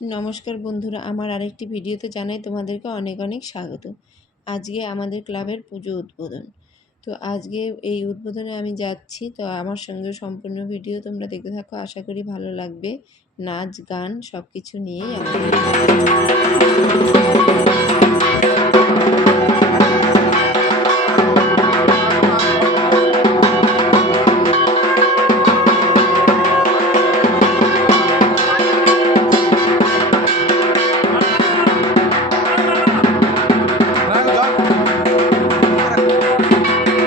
নমস্কার বন্ধুরা, আমার আরেকটি ভিডিওতে জানাই তোমাদেরকে অনেক অনেক স্বাগত। আজকে আমাদের ক্লাবের পুজো উদ্বোধন। তো আজকে এই উদ্বোধনে আমি যাচ্ছি, তো আমার সঙ্গে সম্পূর্ণ ভিডিও তোমরা দেখতে থাকো, আশা করি ভালো লাগবে। নাচ, গান সব কিছু নিয়েই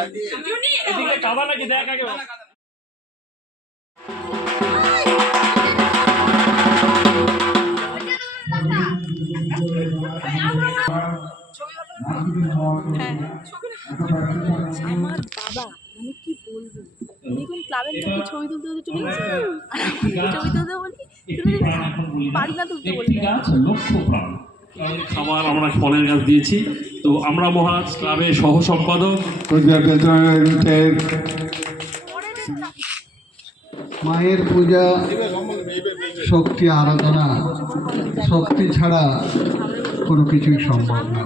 এদিকে কাবা নাকি দেখ আগে আমার বাবা মানে কি বলব দেখুন ক্লাবের মধ্যে ছবি তুলতে তুলতে চলে গেছে ছবি তুলতে বলি তুলে পারি না তুলতে বলি খাবার আমরা ফলের গাছ দিয়েছি। তো আমরা মহারাজ ক্লাবের সহ সম্পাদক মায়ের পূজা শক্তি আরাধনা শক্তি ছাড়া কোনো কিছুই সম্ভব না।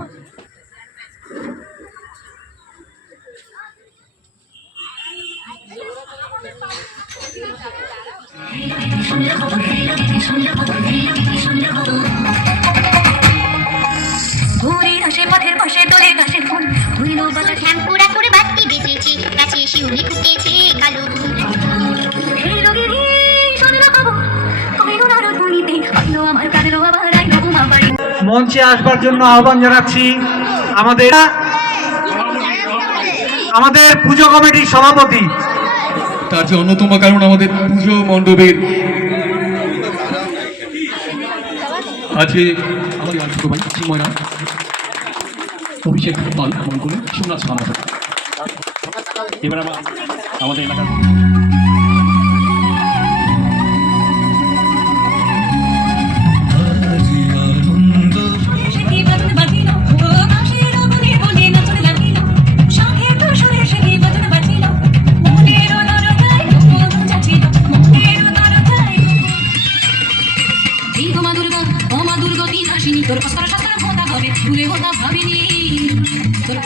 ঘুরে পথের পাশে দোলে গাছে ফুল। হইল বাতাস শ্যাম্পুরা করে বাতি বেজেছে গাছে শিউলি ফুটেছে কালো এই হইল আমার আবার আইলো উমা বাড়ি মঞ্চে আসবার জন্য আহ্বান জানাচ্ছি আমাদের আমাদের পুজো কমিটির সভাপতি। তার যে অন্যতম কারণ আমাদের পুজো মণ্ডপের আজকে আমাদের ভাই অভিষেক পাল মন করে সোমনাথ মানা এবার আমাদের এলাকার এই মা দুর্গা, ও মা দুর্গতি নাশিনী তোর অস্ত্র শস্ত্র কথা হবে, ভুলে কথা ভাবিনি। তোর